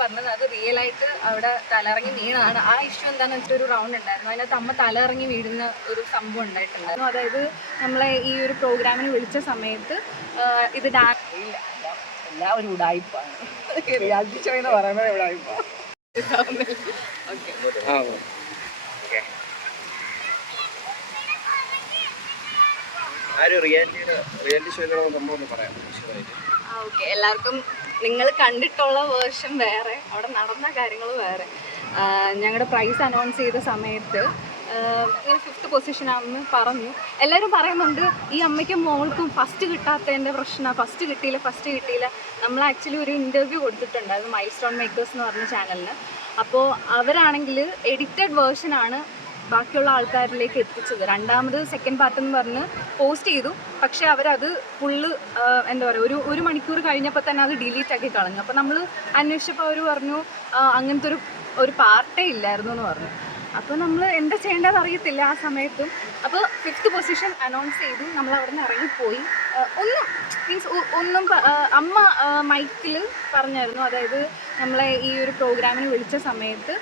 പറഞ്ഞത് അത് റിയൽ ആയിട്ട് അവിടെ തലയിറങ്ങി വീണതാണ്. ആ ഇഷ്യൂ എന്താണെന്ന് വെച്ചിട്ട് ഒരു റൗണ്ട് ഉണ്ടായിരുന്നു, അതിനകത്ത് അമ്മ തലയിറങ്ങി വീഴുന്ന ഒരു സംഭവം ഉണ്ടായിട്ടുണ്ടായിരുന്നു. അതായത് നമ്മളെ ഈ ഒരു പ്രോഗ്രാമിന് വിളിച്ച സമയത്ത് ഇത് എല്ലാവരും ഉടായിപ്പാണ്. റിയാലിറ്റി ഷോ എന്ന് പറയുന്നത് ഉടായിപ്പാണ്. ഓക്കെ, എല്ലാവർക്കും നിങ്ങൾ കണ്ടിട്ടുള്ള വേർഷൻ വേറെ, അവിടെ നടന്ന കാര്യങ്ങൾ വേറെ. ഞങ്ങളുടെ പ്രൈസ് അനൗൺസ് ചെയ്ത സമയത്ത് ഇങ്ങനെ 5th പൊസിഷനാണെന്ന് പറഞ്ഞു. എല്ലാവരും പറയുന്നുണ്ട് ഈ അമ്മയ്ക്കും മോൾക്കും ഫസ്റ്റ് കിട്ടാത്തതിൻ്റെ പ്രശ്നമാണ്, ഫസ്റ്റ് കിട്ടിയില്ല. നമ്മൾ ആക്ച്വലി ഒരു ഇൻ്റർവ്യൂ കൊടുത്തിട്ടുണ്ടായിരുന്നു മൈൽ സ്റ്റോൺ മേക്കേഴ്സ് എന്ന് പറഞ്ഞ ചാനലിന്. അപ്പോൾ അവരാണെങ്കിൽ എഡിറ്റഡ് വേർഷനാണ് ബാക്കിയുള്ള ആൾക്കാരിലേക്ക് എത്തിച്ചത്. രണ്ടാമത് സെക്കൻഡ് പാർട്ട് എന്ന് പറഞ്ഞ് പോസ്റ്റ് ചെയ്തു, പക്ഷേ അവരത് ഫുള്ള് എന്താ പറയുക ഒരു മണിക്കൂർ കഴിഞ്ഞപ്പോൾ തന്നെ അത് ഡിലീറ്റ് ആക്കി കളഞ്ഞു. അപ്പോൾ നമ്മൾ അന്വേഷിച്ചപ്പോൾ അവർ പറഞ്ഞു അങ്ങനത്തെ ഒരു പാർട്ടേ ഇല്ലായിരുന്നു എന്ന് പറഞ്ഞു. അപ്പോൾ നമ്മൾ എന്താ ചെയ്യേണ്ടത് അറിയത്തില്ല ആ സമയത്തും. അപ്പോൾ 5th പൊസിഷൻ അനൗൺസ് ചെയ്തു, നമ്മൾ അവിടെ നിന്ന് ഇറങ്ങിപ്പോയി. ഒന്നും അമ്മ മൈക്കിൽ പറഞ്ഞായിരുന്നു, അതായത് നമ്മളെ ഈ ഒരു പ്രോഗ്രാമിന് വിളിച്ച സമയത്ത്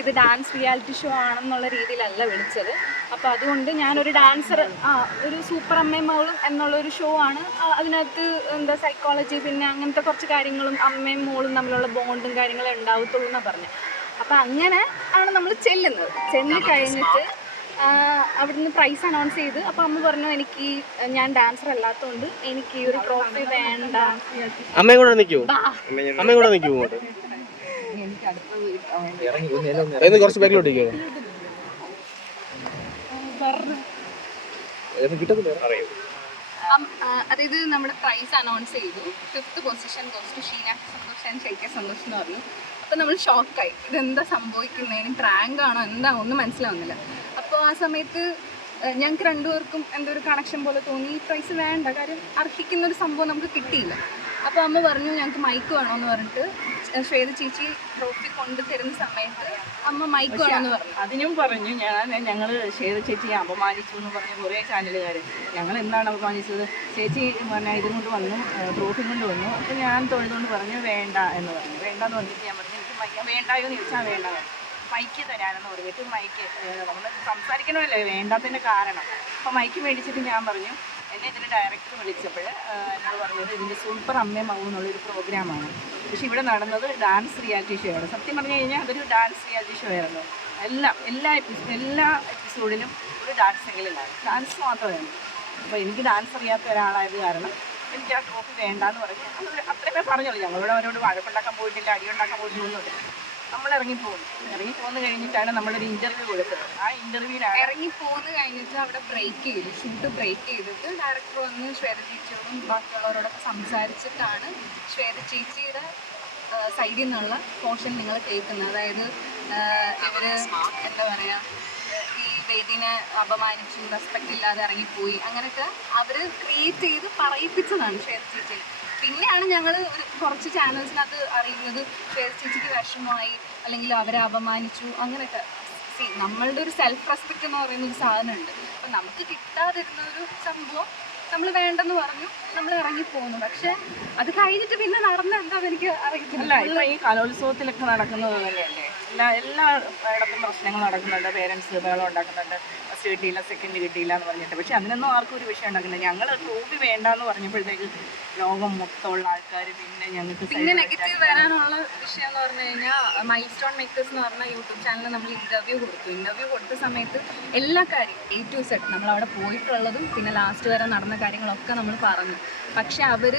ഇത് ഡാൻസ് റിയാലിറ്റി ഷോ ആണെന്നുള്ള രീതിയിലല്ല വിളിച്ചത്. അപ്പോൾ അതുകൊണ്ട് ഞാനൊരു ഡാൻസർ, ഒരു സൂപ്പർ അമ്മയും മോളും എന്നുള്ളൊരു ഷോ ആണ്. അതിനകത്ത് എന്താ സൈക്കോളജി പിന്നെ അങ്ങനത്തെ കുറച്ച് കാര്യങ്ങളും അമ്മയും മോളും തമ്മിലുള്ള ബോണ്ടും കാര്യങ്ങളും ഉണ്ടാവത്തുള്ളൂ എന്നാണ് പറഞ്ഞത്. അപ്പം അങ്ങനെ ആണ് നമ്മൾ ചെന്ന് കഴിഞ്ഞിട്ട് അവിടുന്ന് പ്രൈസ് അനൗൺസ് ചെയ്ത്. അപ്പോൾ അമ്മ പറഞ്ഞു ഞാൻ ഡാൻസർ അല്ലാത്തതുകൊണ്ട് എനിക്ക് ഈ ഒരു ട്രോഫി വേണ്ട. അമ്മയും കൂടെ നിൽക്കൂ, കുറച്ച് ബാക്കിലോട്ട് അതായത് നമ്മുടെ പ്രൈസ് അനൗൺസ് ചെയ്തു. 5th position goes to Sheena Santhosh and Shaikha Santhosh എന്ന് പറഞ്ഞു. അപ്പോൾ നമ്മൾ ഷോക്കായി, ഇതെന്താ സംഭവിക്കുന്നതിന്, പ്രാങ്ക് ആണോ എന്താ ഒന്നും മനസ്സിലാവുന്നില്ല. അപ്പോൾ ആ സമയത്ത് ഞങ്ങൾക്ക് രണ്ടുപേർക്കും എന്തോ ഒരു കണക്ഷൻ പോലെ തോന്നി, ഈ പ്രൈസ് വേണ്ട, കാര്യം അർഹിക്കുന്നൊരു സംഭവം നമുക്ക് കിട്ടിയില്ല. അപ്പോൾ അമ്മ പറഞ്ഞു ഞങ്ങൾക്ക് മൈക്ക് വേണമെന്ന് പറഞ്ഞിട്ട് ശ്വേത ചേച്ചി ട്രോഫി കൊണ്ട് തരുന്ന സമയത്ത് അമ്മ മൈക്ക് വേണമെന്ന് പറഞ്ഞു. അതിനും പറഞ്ഞു ഞങ്ങൾ ശ്വേത ചേച്ചിയെ അപമാനിച്ചു എന്ന് പറഞ്ഞ കുറേ ചാനലുകാർ. ഞങ്ങൾ എന്താണ് അപമാനിച്ചത്? ചേച്ചി പറഞ്ഞാൽ ഇതും കൊണ്ട് വന്നു, ട്രോഫി കൊണ്ട് വന്നു. അപ്പോൾ ഞാൻ തൊഴുതുകൊണ്ട് പറഞ്ഞു വേണ്ട എന്ന് പറഞ്ഞു. വേണ്ടെന്ന് പറഞ്ഞിട്ട് ഞാൻ പറഞ്ഞു എനിക്ക് മൈക്ക് വേണ്ടായോ എന്ന് ചോദിച്ചാൽ വേണ്ട, മൈക്ക് തരാനെന്ന് പറഞ്ഞിട്ട് മൈക്ക് നമ്മൾ സംസാരിക്കണമല്ലേ വേണ്ടാത്തതിൻ്റെ കാരണം. അപ്പോൾ മൈക്ക് മേടിച്ചിട്ട് ഞാൻ പറഞ്ഞു, എന്നെ ഇതിൻ്റെ ഡയറക്ടർ വിളിച്ചപ്പോൾ എന്നോട് പറഞ്ഞത് ഇതിൻ്റെ സൂപ്പർ അമ്മയും മകളും എന്നുള്ളൊരു പ്രോഗ്രാമാണ്, പക്ഷേ ഇവിടെ നടന്നത് ഡാൻസ് റിയാലിറ്റി ഷോ ആണ്. സത്യം പറഞ്ഞു കഴിഞ്ഞാൽ അതൊരു ഡാൻസ് റിയാലിറ്റി ഷോ ആയിരുന്നു. എല്ലാ എപ്പിസോഡിലും ഒരു ഡാൻസ് മാത്രമേ. അപ്പോൾ എനിക്ക് ഡാൻസ് അറിയാത്ത ഒരാളായത് കാരണം എനിക്ക് ആ ട്രോഫി വേണ്ടാന്ന് പറഞ്ഞു. അത്രയൊക്കെ പറഞ്ഞോളൂ. ഞങ്ങളിവിടെ അവരോട് വഴക്കുണ്ടാക്കാൻ പോയിട്ടില്ല, അടിയുണ്ടാക്കാൻ പോയിട്ടില്ല. നമ്മൾ ഇറങ്ങിപ്പോന്ന് കഴിഞ്ഞിട്ടാണ് നമ്മളൊരു ഇൻ്റർവ്യൂ കൊടുത്തത്. ആ ഇൻ്റർവ്യൂവിലാണ് ഇറങ്ങിപ്പോന്ന് കഴിഞ്ഞിട്ട് അവിടെ ഷൂട്ട് ബ്രേക്ക് ചെയ്തിട്ട് ഡയറക്ടർ വന്ന് ശ്വേത ചേച്ചിയോടും ബാക്കിയുള്ളവരോടൊക്കെ സംസാരിച്ചിട്ടാണ് ശ്വേത ചേച്ചിയുടെ സൈഡിൽ നിന്നുള്ള പോർഷൻ നിങ്ങൾ കേൾക്കുന്നത്. അതായത് ഇവർ എന്താ പറയുക, ഈ വേദിനെ അപമാനിച്ചു, റെസ്പെക്റ്റ് ഇല്ലാതെ ഇറങ്ങിപ്പോയി, അങ്ങനെയൊക്കെ അവർ ക്രിയേറ്റ് ചെയ്ത് പറയിപ്പിച്ചതാണ് ശ്വേത ചേച്ചി. പിന്നെയാണ് ഞങ്ങൾ കുറച്ച് ചാനൽസിനകത്ത് അറിയുന്നത് ശ്വേത ചേച്ചിക്ക് വിഷമമായി അല്ലെങ്കിൽ അവരെ അപമാനിച്ചു അങ്ങനെയൊക്കെ. നമ്മളുടെ ഒരു സെൽഫ് റെസ്പെക്റ്റ് എന്ന് പറയുന്ന ഒരു സാധനമുണ്ട്. അപ്പം നമുക്ക് കിട്ടാതിരുന്ന ഒരു സംഭവം നമ്മൾ വേണ്ടെന്ന് പറഞ്ഞു, നമ്മൾ ഇറങ്ങിപ്പോകുന്നു. പക്ഷെ അത് കഴിഞ്ഞിട്ട് പിന്നെ നടന്ന എന്താണെന്ന് എനിക്ക് അറിയത്തില്ല. ഇപ്പം ഈ കലോത്സവത്തിലൊക്കെ നടക്കുന്നത് തന്നെയല്ലേ, എല്ലായിടത്തും പ്രശ്നങ്ങൾ നടക്കുന്നുണ്ട്. പേരൻസ് ബഹളം ഉണ്ടാക്കുന്നുണ്ട്, ഫസ്റ്റ് കിട്ടിയില്ല സെക്കൻഡ് കിട്ടിയില്ല എന്ന് പറഞ്ഞിട്ട്. പക്ഷെ അതിനൊന്നും ആർക്കും ഒരു വിഷയം ഉണ്ടാക്കുന്നില്ല. ഞങ്ങൾ ട്രോഫി വേണ്ടാന്ന് പറഞ്ഞപ്പോഴത്തേക്ക് ലോകം മൊത്തമുള്ള ആൾക്കാർ പിന്നെ നെഗറ്റീവ് വരാനുള്ള വിഷയം എന്ന് പറഞ്ഞു കഴിഞ്ഞാൽ മൈൽ സ്റ്റോൺ മേക്കേഴ്സ് എന്ന് പറഞ്ഞ യൂട്യൂബ് ചാനലിൽ നമ്മൾ ഇൻ്റർവ്യൂ കൊടുത്ത സമയത്ത് എല്ലാ കാര്യം A to Z നമ്മളവിടെ പോയിട്ടുള്ളതും പിന്നെ ലാസ്റ്റ് വരെ നടന്ന കാര്യങ്ങളൊക്കെ നമ്മൾ പറഞ്ഞു. പക്ഷെ അവർ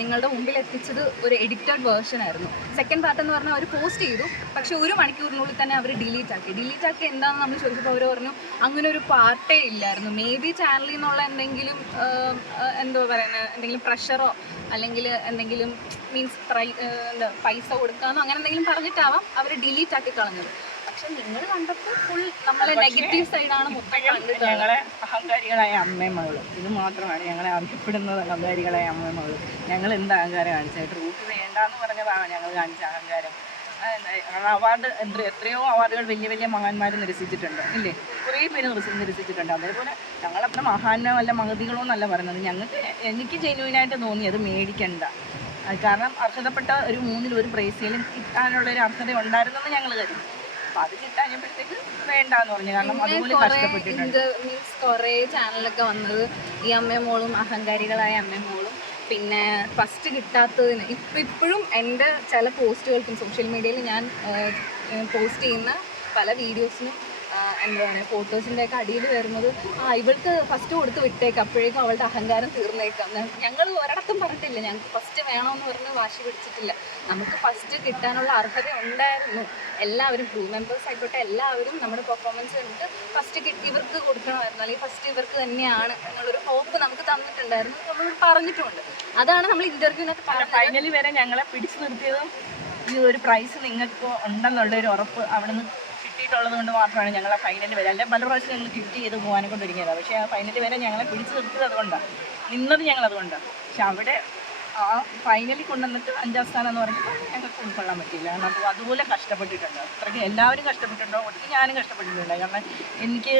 നിങ്ങളുടെ മുമ്പിൽ എത്തിച്ചത് ഒരു എഡിറ്റഡ് വേർഷൻ ആയിരുന്നു. സെക്കൻഡ് പാർട്ട് എന്ന് പറഞ്ഞാൽ അവർ പോസ്റ്റ് ചെയ്തു, പക്ഷെ 1 മണിക്കൂറിനുള്ളിൽ തന്നെ അവർ ഡിലീറ്റ് ആക്കി എന്താണെന്ന് നമ്മൾ ചോദിച്ചപ്പോൾ അവർ പറഞ്ഞു അങ്ങനെ ഒരു പാർട്ടേ ഇല്ലായിരുന്നു. മേ ബി ചാനലിൽ നിന്നുള്ള എന്തെങ്കിലും എന്തോ പറയുന്നത് എന്തെങ്കിലും പ്രഷറോ അല്ലെങ്കിൽ എന്തെങ്കിലും മീൻസ് പൈസ കൊടുക്കാമെന്നോ അങ്ങനെ എന്തെങ്കിലും പറഞ്ഞിട്ടാവാം അവർ ഡിലീറ്റ് ആക്കി കളഞ്ഞത്. പക്ഷെ നിങ്ങൾ കണ്ടപ്പോൾ ഫുൾ നമ്മളെ നെഗറ്റീവ് സൈഡാണ് മൊത്തം കണ്ടിട്ട്. ഞങ്ങളെ അഹങ്കാരികളായ അമ്മയും മകളും ഇത് മാത്രമാണ് ഞങ്ങളെ അറിയപ്പെടുന്നത്. അഹങ്കാരികളായ അമ്മയും മകളും ഞങ്ങൾ എന്ത് അഹങ്കാരം കാണിച്ചത്? ട്രൂപ്പ് വേണ്ടാന്ന് പറഞ്ഞതാണ് ഞങ്ങൾ കാണിച്ച അഹങ്കാരം. അവാർഡ് എത്രയോ അവാർഡുകൾ വലിയ വലിയ മഹാന്മാർ നിരസിച്ചിട്ടുണ്ട് ഇല്ലേ, കുറേ പേര് നിരസിച്ചിട്ടുണ്ട്. അതേപോലെ ഞങ്ങളത്ര മഹാനോ അല്ല മഹതികളോ എന്നല്ല പറയുന്നത്. എനിക്ക് ജെന്യൂനായിട്ട് തോന്നിയത് മേടിക്കണ്ട, കാരണം അർഹതപ്പെട്ട ഒരു 3-1 പ്രൈസിലും കിട്ടാനുള്ള ഒരു അർഹത ഉണ്ടായിരുന്നെന്ന് ഞങ്ങൾ കരുതി. അപ്പം അത് കിട്ടാഞ്ഞപ്പോഴത്തേക്ക് വേണ്ടാന്ന് പറഞ്ഞു. കാരണം അതുപോലെ കഷ്ടപ്പെട്ടിട്ടുണ്ട്. മീൻസ് കുറേ ചാനലൊക്കെ വന്നത് ഈ അമ്മയും മോളും അഹങ്കാരികളായ അമ്മയും മോളും പിന്നെ ഫസ്റ്റ് കിട്ടാത്തതിന് ഇപ്പോഴും എൻ്റെ ചില പോസ്റ്റുകൾക്കും സോഷ്യൽ മീഡിയയിൽ ഞാൻ പോസ്റ്റ് ചെയ്യുന്ന പല വീഡിയോസിനും എന്താ പറയുക ഫോട്ടോസിൻ്റെ ഒക്കെ അടിയിൽ വരുന്നത് ഇവൾക്ക് ഫസ്റ്റ് കൊടുത്ത് വിട്ടേക്ക്, അപ്പോഴേക്കും അവളുടെ അഹങ്കാരം തീർന്നേക്കാം. ഞങ്ങൾ ഒരിടത്തും പറഞ്ഞിട്ടില്ല ഞങ്ങൾക്ക് ഫസ്റ്റ് വേണമെന്ന് പറഞ്ഞ് വാശി പിടിച്ചിട്ടില്ല. നമുക്ക് ഫസ്റ്റ് കിട്ടാനുള്ള അർഹത ഉണ്ടായിരുന്നു. എല്ലാവരും ക്രൂ മെമ്പേഴ്സ് ആയിക്കോട്ടെ എല്ലാവരും നമ്മുടെ പെർഫോമൻസ് കണ്ടിട്ട് ഫസ്റ്റ് ഇവർക്ക് കൊടുക്കണമായിരുന്നു, അല്ലെങ്കിൽ ഫസ്റ്റ് ഇവർക്ക് തന്നെയാണ് എന്നുള്ളൊരു ഹോപ്പ് നമുക്ക് തന്നിട്ടുണ്ടായിരുന്നു, നമ്മൾ പറഞ്ഞിട്ടുമുണ്ട്. അതാണ് നമ്മൾ ഇൻ്റർവ്യൂവിനൊക്കെ പറഞ്ഞത്. ഫൈനലി വരെ ഞങ്ങളെ പിടിച്ചു നിർത്തിയതും ഈ ഒരു പ്രൈസ് നിങ്ങൾക്ക് ഉണ്ടെന്നുള്ളൊരു ഉറപ്പ് അവിടെ നിന്ന് കിട്ടിയിട്ടുള്ളത് കൊണ്ട് മാത്രമാണ് ഞങ്ങൾ ആ ഫൈനൽ വരെ. അല്ലെങ്കിൽ പല പ്രാവശ്യം ഞങ്ങൾ കിട്ടി ചെയ്ത് പോകാനെ കൊണ്ടിരിക്കുന്നത്. പക്ഷേ ആ ഫൈനൽ വരെ ഞങ്ങളെ പിടിച്ചു നിർത്തിയത് അതുകൊണ്ടാണ്, നിന്നത് ഞങ്ങളതുകൊണ്ടാണ്. പക്ഷെ അവിടെ ആ ഫൈനലിൽ കൊണ്ടുവന്നിട്ട് 5ാം സ്ഥാനം എന്ന് പറഞ്ഞപ്പോൾ ഞങ്ങൾക്ക് ഉൾക്കൊള്ളാൻ പറ്റില്ല. കാരണം അതുപോലെ കഷ്ടപ്പെട്ടിട്ടുണ്ട്. അത്രയ്ക്ക് എല്ലാവരും കഷ്ടപ്പെട്ടിട്ടുണ്ടോ, ഒട്ടും ഞാനും കഷ്ടപ്പെട്ടിട്ടുണ്ട്. കാരണം എനിക്ക്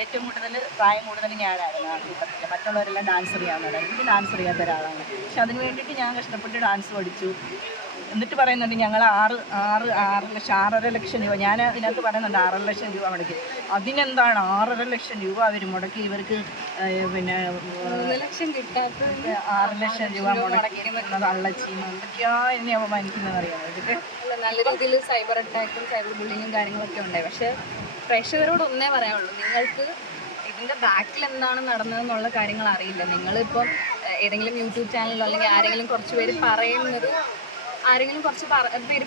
ഏറ്റവും കൂടുതൽ പ്രായം കൂടുതൽ ഞാനായിരുന്നു ആ കൂട്ടത്തിൽ. മറ്റുള്ളവരെല്ലാം ഡാൻസ് അറിയാവുന്നവരാണ്, എനിക്ക് ഡാൻസ് അറിയാത്ത ഒരാളാണ്. പക്ഷെ അതിന് വേണ്ടിയിട്ട് ഞാൻ കഷ്ടപ്പെട്ട് ഡാൻസ് പഠിച്ചു. എന്നിട്ട് പറയുന്നുണ്ട് ഞങ്ങൾ 6.5 ലക്ഷം രൂപ, ഞാൻ ഇതിനകത്ത് പറയുന്നുണ്ട് 6 ലക്ഷം രൂപ മുടക്കി. അതിനെന്താണ് 6.5 ലക്ഷം രൂപ അവർ മുടക്കി ഇവർക്ക് പിന്നെ 3 ലക്ഷം കിട്ടാത്ത 6 ലക്ഷം രൂപ മുടക്കുന്നത് അള്ളച്ചിയും എന്തൊക്കെയാ എന്നെ അപമാനിക്കുന്നത് അറിയാമോ. ഇതൊക്കെ നല്ല രീതിയിൽ സൈബർ അറ്റാക്കും സൈബർ ബുള്ളിങ്ങും കാര്യങ്ങളൊക്കെ ഉണ്ടായി. പക്ഷേ പ്രേക്ഷകരോട് ഒന്നേ പറയാനുള്ളൂ, നിങ്ങൾക്ക് ഇതിൻ്റെ ബാക്കിൽ എന്താണ് നടന്നതെന്നുള്ള കാര്യങ്ങൾ അറിയില്ല. നിങ്ങളിപ്പം ഏതെങ്കിലും യൂട്യൂബ് ചാനലിലോ അല്ലെങ്കിൽ ആരെങ്കിലും കുറച്ച് പേര്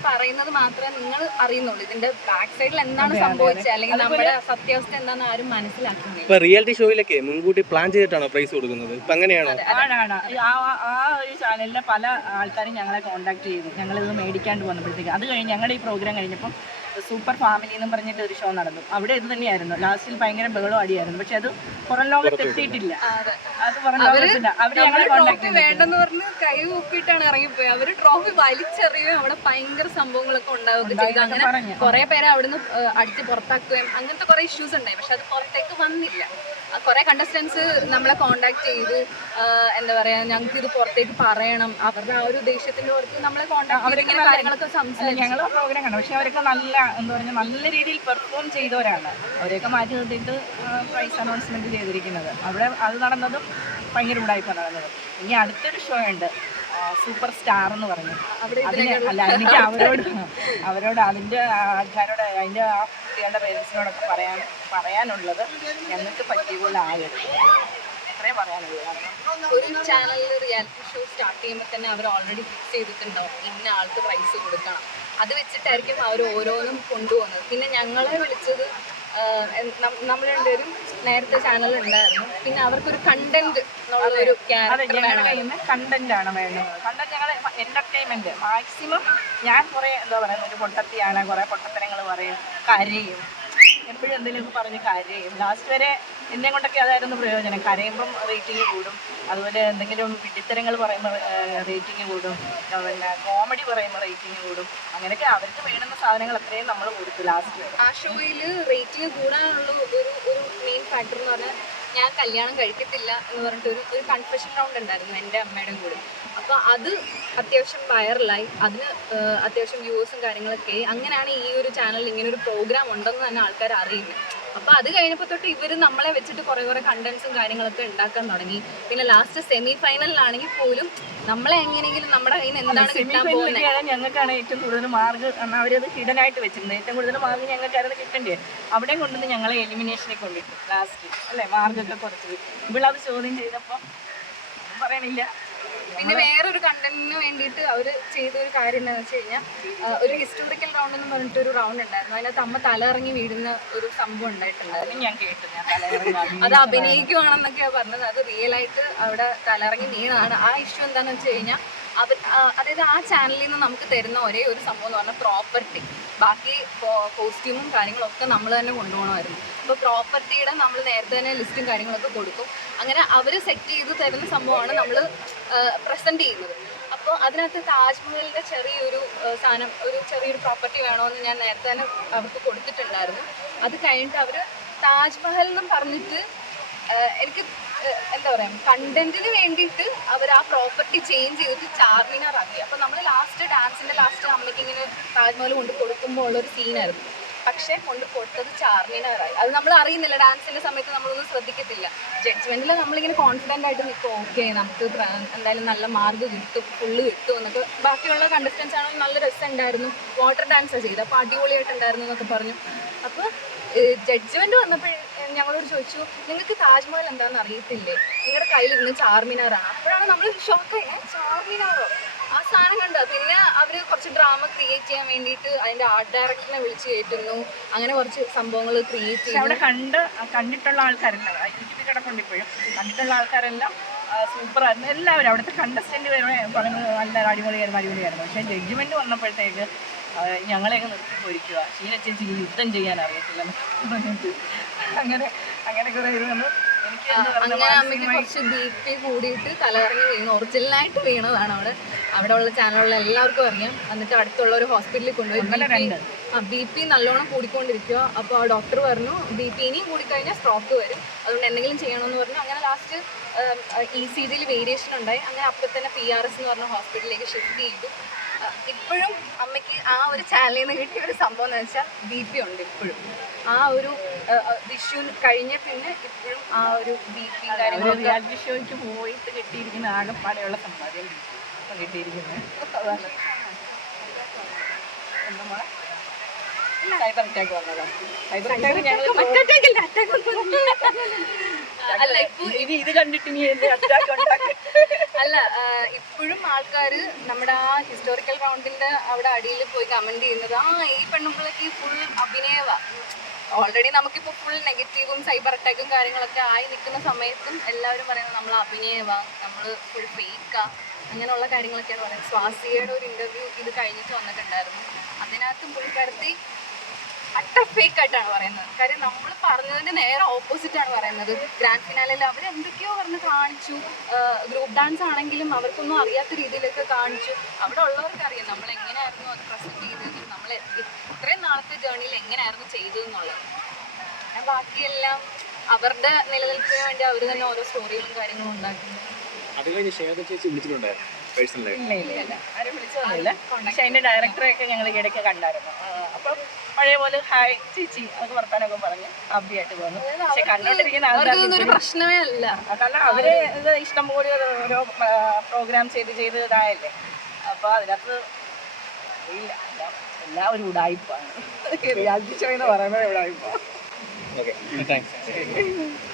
പറയുന്നത് മാത്രമേ നിങ്ങൾ അറിയുന്നുള്ളൂ. ഇതിന്റെ ബാക്ക് സൈഡിൽ എന്താണ് സംഭവിച്ചത് അല്ലെങ്കിൽ നമ്മുടെ സത്യാവസ്ഥ എന്താണെന്ന് ആരും മനസ്സിലാക്കുന്നില്ല. ഇപ്പൊ റിയാലിറ്റി ഷോയിലൊക്കെ മുൻകൂട്ടി പ്ലാൻ ചെയ്തിട്ടാണോ പ്രൈസ് കൊടുക്കുന്നത്? ഇപ്പൊ അങ്ങനെയാണോ? ആണ്. ആ ഒരു ചാനലിലെ പല ആൾക്കാരും ഞങ്ങളെ കോൺടാക്ട് ചെയ്തു, ഞങ്ങളിത് മേടിക്കാണ്ട് വന്നപ്പോഴത്തേക്ക്. അത് കഴിഞ്ഞ് ഞങ്ങളുടെ ഈ പ്രോഗ്രാം കഴിഞ്ഞപ്പോൾ സൂപ്പർ ഫാമിലി എന്നും പറഞ്ഞിട്ട് ഒരു ഷോ നടന്നു. അവിടെ ഇത് തന്നെയായിരുന്നു. ലാസ്റ്റിൽ ഭയങ്കര ബഹളം അടിയായിരുന്നു. പക്ഷെ അത് പുറം ലോകത്ത് എത്തിയിട്ടില്ല. അത് പുറം ലോകത്തില്ല. അവർ ഞങ്ങളെ കോൺടാക്ട് വേണ്ടെന്ന് പറഞ്ഞ് കൈ കൂപ്പിയിട്ടാണ് ഇറങ്ങിപ്പോയി. അവര് ട്രോഫി വലിച്ചെറിയുകയും അവിടെ ഭയങ്കര സംഭവങ്ങളൊക്കെ ഉണ്ടാവുകയും ചെയ്തു. അങ്ങനെ കുറെ പേരെ അവിടുന്ന് അടിച്ച് പുറത്താക്കുകയും അങ്ങനത്തെ കുറെ ഇഷ്യൂസ് ഉണ്ടായി. പക്ഷെ അത് പുറത്തേക്ക് വന്നില്ല. കുറെ കണ്ടസ്റ്റൻസ് നമ്മളെ കോണ്ടാക്ട് ചെയ്തു, എന്താ പറയാ ഞങ്ങൾക്ക് ഇത് പുറത്തേക്ക് പറയണം, അവരുടെ ആ ഒരു ദേഷ്യത്തിന്റെ പുറത്ത് നമ്മളെ കോണ്ടാക്ട് ചെയ്ത് കാര്യങ്ങളൊക്കെ സംസാരിച്ചു. ഞങ്ങൾ പ്രോഗ്രാം കണ്ടു. പക്ഷെ അവരൊക്കെ നല്ല എന്താ പറയുക നല്ല രീതിയിൽ പെർഫോം ചെയ്തവരാണ്. അവരെയൊക്കെ മാറ്റി നിർത്തിയിട്ട് പ്രൈസ് അനൗൺസ്മെന്റ് ചെയ്തിരിക്കുന്നത്. അവിടെ അത് നടന്നതും ഭയങ്കര ഉടായ്പാണ് നടന്നത്. ഇനി അടുത്തൊരു ഷോ ഉണ്ട് സൂപ്പർ സ്റ്റാർ എന്ന് പറഞ്ഞു. എനിക്ക് അവരോട് അതിൻ്റെ ആൾക്കാരോട് അതിൻ്റെ ആ കുട്ടികളുടെ പേരൻസിനോടൊക്കെ പറയാനുള്ളത് ഞങ്ങൾക്ക് പറ്റിയ പോലെ ആകരുത്, അത്രേ പറയാനുള്ളൂ. കാരണം ഒരു ചാനലിൽ റിയാലിറ്റി ഷോ സ്റ്റാർട്ട് ചെയ്യുമ്പോൾ തന്നെ അവർ ഓൾറെഡി ഫിക്സ് ചെയ്തിട്ടുണ്ടാവും ഇന്ന ആൾക്ക് പ്രൈസ് കൊടുക്കണം. അത് വെച്ചിട്ടായിരിക്കും അവർ ഓരോന്നും കൊണ്ടുപോകുന്നത്. പിന്നെ ഞങ്ങളെ വിളിച്ചത് നമ്മൾ രണ്ടുപേരും നേരത്തെ ചാനൽ ഉണ്ടായിരുന്നു. പിന്നെ അവർക്കൊരു കണ്ടന്റ് എന്നുള്ളൊരു കണ്ടന്റ് ആണ് വേണ്ടത്. കണ്ടന്റ് ഞങ്ങൾ എന്റർടൈൻമെന്റ് മാക്സിമം. ഞാൻ കുറെ എന്താ പറയുക ഒരു പൊട്ടത്തിയാണ്, കുറെ പൊട്ടത്തരങ്ങൾ പറയും, കരയും, എപ്പോഴും എന്തെങ്കിലും പറഞ്ഞ് കരയും. ലാസ്റ്റ് വരെ എന്നെ കൊണ്ടൊക്കെ അതായിരുന്നു പ്രയോജനം. കരയുമ്പം റേറ്റിംഗ് കൂടും, അതുപോലെ എന്തെങ്കിലും വിഡിത്തരങ്ങൾ പറയുമ്പോൾ റേറ്റിംഗ് കൂടും, പിന്നെ കോമഡി പറയുമ്പോൾ റേറ്റിംഗ് കൂടും. അങ്ങനെയൊക്കെ അവർക്ക് വേണ്ടുന്ന സാധനങ്ങൾ അത്രയും നമ്മൾ കൊടുത്തു. ലാസ്റ്റ് ആ ഷോയിൽ റേറ്റിംഗ് കൂടാനുള്ള ഒരു മെയിൻ ഫാക്ടർ എന്ന് പറഞ്ഞാൽ ഞാൻ കല്യാണം കഴിക്കത്തില്ല എന്ന് പറഞ്ഞിട്ട് ഒരു കൺഫെഷൻ റൗണ്ട് ഉണ്ടായിരുന്നു എൻ്റെ അമ്മയുടെയും കൂടി. അപ്പോൾ അത് അത്യാവശ്യം വൈറലായി, അതിന് അത്യാവശ്യം വ്യൂവേഴ്സും കാര്യങ്ങളൊക്കെ. അങ്ങനെയാണ് ഈ ഒരു ചാനലിൽ ഇങ്ങനെ ഒരു പ്രോഗ്രാം ഉണ്ടെന്ന് തന്നെ ആൾക്കാർ അറിയുന്നത്. അപ്പോൾ അത് കഴിഞ്ഞപ്പോൾ തൊട്ട് ഇവർ നമ്മളെ വെച്ചിട്ട് കുറേ കണ്ടന്റ്സും കാര്യങ്ങളൊക്കെ ഉണ്ടാക്കാൻ തുടങ്ങി. പിന്നെ ലാസ്റ്റ് സെമി ഫൈനലിലാണെങ്കിൽ പോലും നമ്മളെ എങ്ങനെയെങ്കിലും നമ്മുടെ കയ്യിൽ നിന്ന് എന്താണ് കിട്ടാൻ പോകുന്നത്. ഞങ്ങൾക്കാണ് ഏറ്റവും കൂടുതൽ മാർക്ക്. അവരത് ഹിഡനായിട്ട് വെച്ചിരുന്നത്. ഏറ്റവും കൂടുതൽ മാർക്ക് ഞങ്ങൾക്കായിരുന്നു കിട്ടണ്ടേ. അവിടെയും കൊണ്ടുവന്ന് ഞങ്ങളെ എലിമിനേഷനെ കൊണ്ടിട്ടു ലാസ്റ്റ് അല്ലേ, മാർക്കൊക്കെ കുറച്ചത്. ഇവളത് ചോദ്യം ചെയ്തപ്പോൾ പറയണില്ല. പിന്നെ വേറൊരു കണ്ടന്റിന് വേണ്ടിയിട്ട് അവർ ചെയ്തൊരു കാര്യം എന്താണെന്ന് വെച്ച് കഴിഞ്ഞാൽ ഒരു ഹിസ്റ്റോറിക്കൽ റൗണ്ട് എന്ന് പറഞ്ഞിട്ട് ഒരു റൗണ്ട് ഉണ്ടായിരുന്നു. അതിനകത്ത് അമ്മ തലയിറങ്ങി വീഴുന്ന ഒരു സംഭവം ഉണ്ടായിട്ടുണ്ടായിരുന്നു. ഞാൻ കേട്ടു. ഞാൻ അത് അഭിനയിക്കുവാണെന്നൊക്കെയാണ് പറഞ്ഞത്. അത് റിയൽ ആയിട്ട് അവിടെ തലയിറങ്ങി വീണതാണ്. ആ ഇഷ്യൂ എന്താണെന്ന് വെച്ച് കഴിഞ്ഞാൽ അതായത് ആ ചാനലിൽ നിന്ന് നമുക്ക് തരുന്ന ഒരേ ഒരു സംഭവം എന്ന് പറഞ്ഞാൽ പ്രോപ്പർട്ടി. ബാക്കി കോസ്റ്റ്യൂമും കാര്യങ്ങളൊക്കെ നമ്മൾ തന്നെ കൊണ്ടുപോകണമായിരുന്നു. അപ്പോൾ പ്രോപ്പർട്ടിയുടെ നമ്മൾ നേരത്തെ തന്നെ ലിസ്റ്റും കാര്യങ്ങളൊക്കെ കൊടുക്കും. അങ്ങനെ അവർ സെറ്റ് ചെയ്ത് തരുന്ന സംഭവമാണ് നമ്മൾ പ്രസൻറ്റ് ചെയ്യുന്നത്. അപ്പോൾ അതിനകത്ത് താജ്മഹലിൻ്റെ ചെറിയൊരു സാധനം, ചെറിയൊരു പ്രോപ്പർട്ടി വേണമെന്ന് ഞാൻ നേരത്തെ തന്നെ അവർക്ക് കൊടുത്തിട്ടുണ്ടായിരുന്നു. അത് കഴിഞ്ഞിട്ട് അവർ താജ്മഹൽ എന്നും പറഞ്ഞിട്ട് എനിക്ക് എന്താ പറയാ കണ്ടന്റിന് വേണ്ടിയിട്ട് അവർ ആ പ്രോപ്പർട്ടി ചേഞ്ച് ചെയ്തിട്ട് ചാർമിനാർ ആക്കി. അപ്പോൾ നമ്മൾ ലാസ്റ്റ് ഡാൻസിന്റെ ലാസ്റ്റ് അമ്മയ്ക്ക് ഇങ്ങനെ താജ്മഹൽ കൊണ്ട് കൊടുക്കുമ്പോൾ ഉള്ളൊരു സീനായിരുന്നു. പക്ഷേ കൊണ്ട് കൊടുത്തത് ചാർമിനാറായി. അത് നമ്മൾ അറിയുന്നില്ല, ഡാൻസിന്റെ സമയത്ത് നമ്മളൊന്നും ശ്രദ്ധിക്കത്തില്ല. ജഡ്ജ്മെന്റിൽ നമ്മളിങ്ങനെ കോൺഫിഡൻ്റ് ആയിട്ട് നിൽക്കും, ഓക്കെ നമുക്ക് എന്തായാലും നല്ല മാർക്ക് കിട്ടും, ഫുള്ള് കിട്ടും എന്നൊക്കെ. ബാക്കിയുള്ള കണ്ടസ്റ്റൻസ് ആണെങ്കിൽ നല്ല രസമുണ്ടായിരുന്നു, വാട്ടർ ഡാൻസാണ് ചെയ്തത്, അപ്പോൾ അടിപൊളിയായിട്ടുണ്ടായിരുന്നു എന്നൊക്കെ പറഞ്ഞു. അപ്പോൾ ജഡ്ജ്മെന്റ് വന്നപ്പോൾ ഞങ്ങളോട് ചോദിച്ചു, നിങ്ങൾക്ക് താജ്മഹൽ എന്താണെന്ന് അറിയത്തില്ലേ, നിങ്ങളുടെ കയ്യിലിരുന്ന് ചാർമിനാറാണ്. അപ്പോഴാണ് നമ്മൾ ഷോക്കായി, ചാർമിനാറോ ആ സാധനം കണ്ടോ. പിന്നെ അവർ കുറച്ച് ഡ്രാമ ക്രിയേറ്റ് ചെയ്യാൻ വേണ്ടിയിട്ട് അതിൻ്റെ ആർട്ട് ഡയറക്ടറിനെ വിളിച്ച് കയറ്റുന്നു, അങ്ങനെ കുറച്ച് സംഭവങ്ങൾ ക്രിയേറ്റ് ചെയ്യും. അവിടെ കണ്ടിട്ടുള്ള ആൾക്കാരെല്ലാം യൂട്യൂബിൽ കിടപ്പുണ്ട് ഇപ്പോഴും. കണ്ടിട്ടുള്ള ആൾക്കാരെല്ലാം സൂപ്പറായിരുന്നു. എല്ലാവരും അവിടുത്തെ കണ്ടസ്റ്റന്റ് പറയുന്നത് നല്ല അടിപൊളിയായിരുന്നു. പക്ഷേ ജഡ്ജ്മെന്റ് വന്നപ്പോഴത്തേക്ക് ഞങ്ങളെയൊക്കെ നിർത്തി പോയിരിക്കുക, ഷീന ചേച്ചി യുദ്ധം ചെയ്യാൻ അറിയത്തില്ല പറഞ്ഞിട്ട് അങ്ങനെ കുറേ ഇത് വന്നു. അങ്ങനെ അമ്മയ്ക്ക് കുറച്ച് BP കൂടിയിട്ട് തലകറങ്ങി വീണു. ഒറിജിനലായിട്ട് വീണതാണ്. അവിടെ ഉള്ള ചാനലുള്ള എല്ലാവർക്കും അറിയാം. എന്നിട്ട് അടുത്തുള്ള ഒരു ഹോസ്പിറ്റലിൽ കൊണ്ടുപോയി. BP നല്ലോണം കൂടിക്കൊണ്ടിരിക്കുക. അപ്പോൾ ആ ഡോക്ടർ പറഞ്ഞു BP ഇനിയും കൂടിക്കഴിഞ്ഞാൽ സ്ട്രോക്ക് വരും, അതുകൊണ്ട് എന്തെങ്കിലും ചെയ്യണമെന്ന് പറഞ്ഞു. അങ്ങനെ ലാസ്റ്റ് ECGയിൽ വേരിയേഷൻ ഉണ്ടായി. അങ്ങനെ അപ്പോൾ തന്നെ PRS എന്ന് പറഞ്ഞ ഹോസ്പിറ്റലിലേക്ക് ഷിഫ്റ്റ് ചെയ്തു. ഇപ്പോഴും അമ്മയ്ക്ക് ആ ഒരു ചാനലിൽ നിന്ന് കിട്ടിയ ഒരു സംഭവം എന്ന് വെച്ചാൽ BP ഉണ്ട് ഇപ്പോഴും. ആ ഒരു ഇഷ്യൂ കഴിഞ്ഞ പിന്നെ ഇപ്പോഴും ആ ഒരു BP കാര്യങ്ങളൊക്കെ റിയാലിറ്റി ഷോയ്ക്ക് പോയിട്ട് കിട്ടിയിരിക്കുന്ന ആകെപ്പാടെയുള്ള സമ്പാദ്യം കിട്ടിയിരിക്കുന്നത് അതാണ്. സൈബർ അറ്റാക്ക് വന്നതാണ്. സൈബർ അറ്റാക്ക് ഞങ്ങൾ അല്ല ഇപ്പോൾ ഇത് കണ്ടിട്ട് ഇനി എന്ത് അറ്റാക്ക് ഉണ്ടാക്കി. അല്ല ഇപ്പോഴും ആൾക്കാർ നമ്മുടെ ആ ഹിസ്റ്റോറിക്കൽ ഗ്രൗണ്ടിന്റെ അവിടെ അടിയിൽ പോയി കമന്റ് ചെയ്യുന്നത്, ഈ പെണ്ണുമ്പിളേക്ക് ഫുൾ അഭിനയവാ. ഓൾറെഡി നമുക്കിപ്പോൾ ഫുൾ നെഗറ്റീവും സൈബർ അറ്റാക്കും കാര്യങ്ങളൊക്കെ ആയി നിൽക്കുന്ന സമയത്തും എല്ലാവരും പറയുന്നത് നമ്മൾ അഭിനയവാ, നമ്മൾ ഫുൾ ഫേക്കാ, അങ്ങനെയുള്ള കാര്യങ്ങളൊക്കെയാണ് പറയുന്നത്. സ്വാസികയുടെ ഒരു ഇന്റർവ്യൂ ഇത് കഴിഞ്ഞിട്ട് വന്നിട്ടുണ്ടായിരുന്നു. അതിനകത്തും പുള്ളിക്കാരത്തി അട്ട ഫേക്ക് ആയിട്ടാണ് പറയുന്നത്. കാര്യം നമ്മൾ പറഞ്ഞതിന് നേരെ ഓപ്പോസിറ്റാണ് പറയുന്നത്. ഗ്രാൻഡ് ഫിനാലിൽ അവർ എന്തൊക്കെയോ പറഞ്ഞ് കാണിച്ചു, ഗ്രൂപ്പ് ഡാൻസ് ആണെങ്കിലും അവർക്കൊന്നും അറിയാത്ത രീതിയിലൊക്കെ കാണിച്ചു. അവിടെ ഉള്ളവർക്ക് അറിയാം നമ്മൾ എങ്ങനെയായിരുന്നു അത് പ്രസൻറ്റ് ചെയ്തത്, നമ്മൾ ഇത്രയും നാളത്തെ ജേർണിയിൽ എങ്ങനെയായിരുന്നു ചെയ്തതെന്നുള്ളത്. ബാക്കിയെല്ലാം അവരുടെ നിലനിൽപ്പിന് വേണ്ടി അവർ തന്നെ ഓരോ സ്റ്റോറികളും കാര്യങ്ങളും ഉണ്ടാക്കുന്നു. അത് കഴിഞ്ഞ് ശ്വേത ചേച്ചി വിളിച്ചിട്ടുണ്ടായിരുന്നു പേഴ്സണലായിട്ട്? ഇല്ല ആരും വിളിച്ചതൊന്നുമില്ല. പക്ഷെ അതിന്റെ ഡയറക്ടറെയൊക്കെ ഞങ്ങൾ ഇടയ്ക്ക് കണ്ടായിരുന്നു. അപ്പം പഴയ പോലെ ഹായ് ചേച്ചി അതൊക്കെ വർത്താനൊക്കെ പറഞ്ഞ് ഹാപ്പിയായിട്ട് പോകുന്നു. പക്ഷെ കണ്ടോണ്ടിരിക്കുന്ന അവർക്കൊന്നും പ്രശ്നമേ അല്ല. കാരണം അവര് ഇത് ഇഷ്ടംപോലെ ഓരോ പ്രോഗ്രാം ചെയ്ത് ഇതായല്ലേ. അപ്പോൾ അതിനകത്ത് ഇല്ല, എല്ലാം ഒരു ഉടായിപ്പാണ്. റിയാലിറ്റി ഷോ എന്ന് പറയുന്നത് ഉടായിപ്പാണ്. Okay, thanks.